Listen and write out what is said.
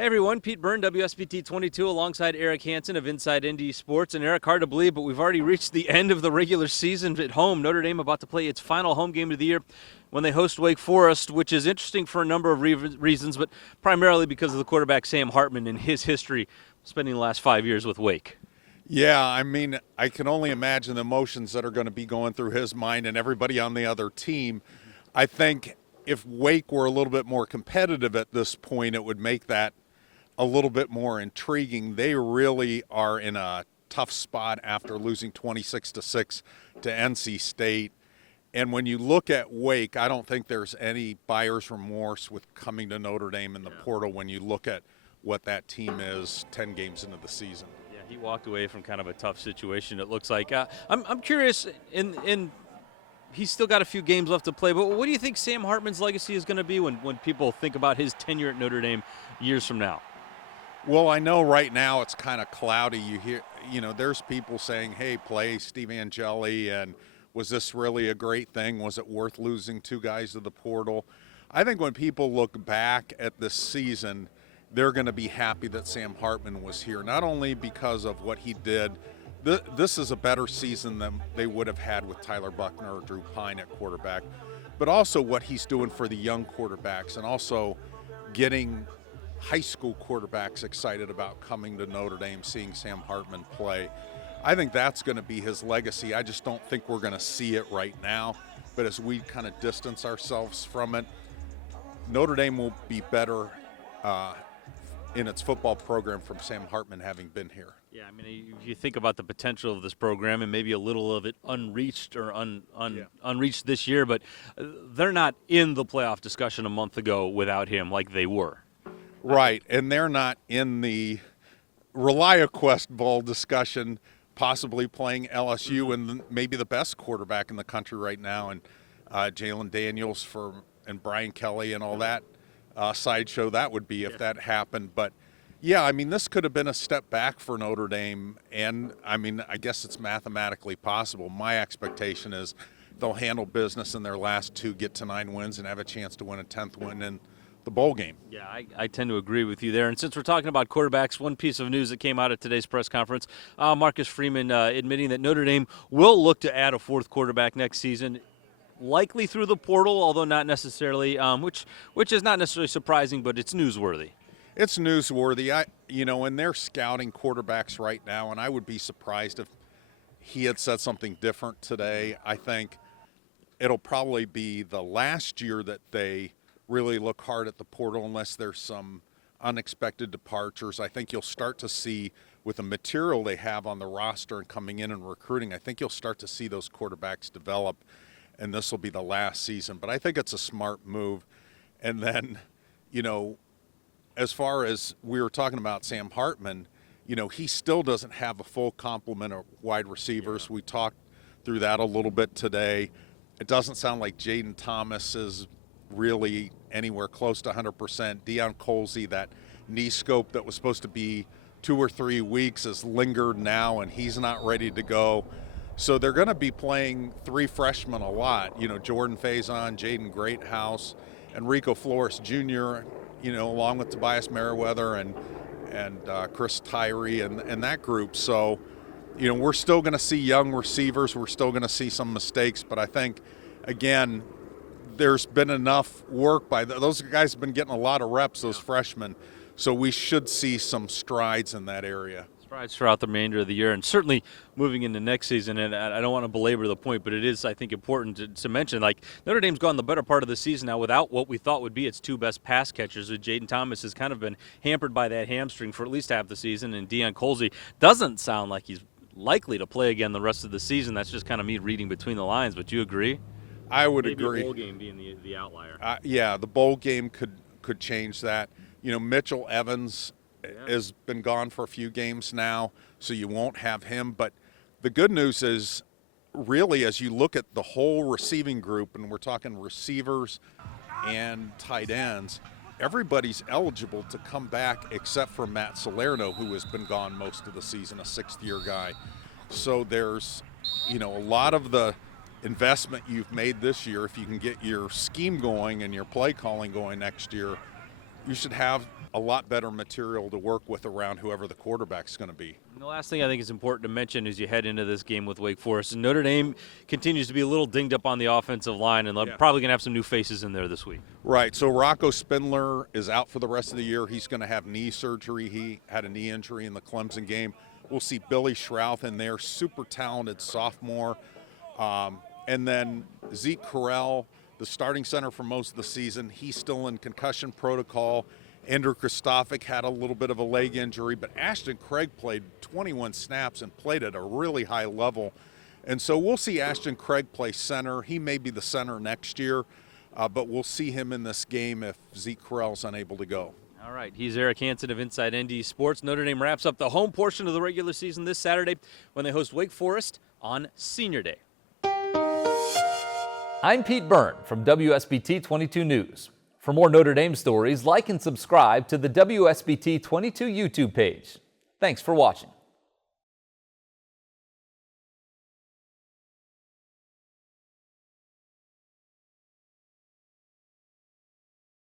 Hey everyone, Pete Byrne, WSBT-22, alongside Eric Hansen of Inside Indy Sports. And Eric, hard to believe, but we've already reached the end of the regular season at home. Notre Dame about to play its final home game of the year when they host Wake Forest, which is interesting for a number of reasons, but primarily because of the quarterback Sam Hartman and his history spending the last 5 years with Wake. Yeah, I mean, I can only imagine the emotions that are going to be going through his mind and everybody on the other team. I think if Wake were a little bit more competitive at this point, it would make that a little bit more intriguing. They really are in a tough spot after losing 26-6 to NC State. And when you look at Wake, I don't think there's any buyer's remorse with coming to Notre Dame in the portal when you look at what that team is 10 games into the season. Yeah, he walked away from kind of a tough situation, it looks like. I'm curious, in he's still got a few games left to play, but what do you think Sam Hartman's legacy is going to be when people think about his tenure at Notre Dame years from now? Well, I know right now it's kind of cloudy. You hear, there's people saying, hey, play Steve Angeli, and was this really a great thing? Was it worth losing two guys to the portal? I think when people look back at this season, they're going to be happy that Sam Hartman was here, not only because of what he did. This is a better season than they would have had with Tyler Buckner or Drew Pine at quarterback, but also what he's doing for the young quarterbacks and also getting high school quarterbacks excited about coming to Notre Dame, seeing Sam Hartman play. I think that's going to be his legacy. I just don't think we're going to see it right now. But as we kind of distance ourselves from it, Notre Dame will be better in its football program from Sam Hartman having been here. Yeah, I mean, if you think about the potential of this program and maybe a little of it unreached or unreached this year, but they're not in the playoff discussion a month ago without him like they were. Right, and they're not in the ReliaQuest Bowl discussion, possibly playing LSU and maybe the best quarterback in the country right now, and Jalen Daniels and Brian Kelly and all that sideshow that would be if that happened. But, yeah, I mean, this could have been a step back for Notre Dame, and, I mean, I guess it's mathematically possible. My expectation is they'll handle business in their last two, get to 9 wins, and have a chance to win a 10th win in the bowl game. Yeah, I tend to agree with you there. And since we're talking about quarterbacks, one piece of news that came out at today's press conference, Marcus Freeman admitting that Notre Dame will look to add a fourth quarterback next season, likely through the portal, although not necessarily, which is not necessarily surprising, but it's newsworthy. It's newsworthy. And they're scouting quarterbacks right now, and I would be surprised if he had said something different today. I think it'll probably be the last year that they really look hard at the portal unless there's some unexpected departures. I think you'll start to see with the material they have on the roster and coming in and recruiting, I think you'll start to see those quarterbacks develop, and this will be the last season. But I think it's a smart move. And then, as far as we were talking about Sam Hartman, he still doesn't have a full complement of wide receivers. We talked through that a little bit today. It doesn't sound like Jaden Thomas is really anywhere close to 100%. Deion Colsey, that knee scope that was supposed to be 2 or 3 weeks, has lingered now, and he's not ready to go. So they're going to be playing 3 freshmen a lot. Jordan Faison, Jaden Greathouse, Enrico Flores Jr., along with Tobias Merriweather and Chris Tyree and that group. So, we're still going to see young receivers. We're still going to see some mistakes, but I think, again, there's been enough work by those guys have been getting a lot of reps, those freshmen, so we should see some strides in that area. Strides throughout the remainder of the year, and certainly moving into next season. And I don't want to belabor the point, but it is, I think, important to mention, like, Notre Dame's gone the better part of the season now without what we thought would be its 2 best pass catchers. Jaden Thomas has kind of been hampered by that hamstring for at least half the season, and Deion Colsey doesn't sound like he's likely to play again the rest of the season. That's just kind of me reading between the lines, but do you agree? I would Maybe agree. The bowl game being the outlier. Yeah, the bowl game could change that. Mitchell Evans has been gone for a few games now, so you won't have him. But the good news is, really, as you look at the whole receiving group, and we're talking receivers and tight ends, everybody's eligible to come back except for Matt Salerno, who has been gone most of the season, a 6th-year guy. So there's, a lot of the investment you've made this year, if you can get your scheme going and your play calling going next year, you should have a lot better material to work with around whoever the quarterback's going to be. And the last thing I think is important to mention as you head into this game with Wake Forest, Notre Dame continues to be a little dinged up on the offensive line, and they're probably going to have some new faces in there this week. Right. So Rocco Spindler is out for the rest of the year. He's going to have knee surgery. He had a knee injury in the Clemson game. We'll see Billy Schrouth in there, super talented sophomore. And then Zeke Correll, the starting center for most of the season, he's still in concussion protocol. Andrew Kristofic had a little bit of a leg injury, but Ashton Craig played 21 snaps and played at a really high level. And so we'll see Ashton Craig play center. He may be the center next year, but we'll see him in this game if Zeke Correll's unable to go. All right, he's Eric Hansen of Inside ND Sports. Notre Dame wraps up the home portion of the regular season this Saturday when they host Wake Forest on Senior Day. I'm Pete Byrne from WSBT-22 News. For more Notre Dame stories, like and subscribe to the WSBT-22 YouTube page. Thanks for watching.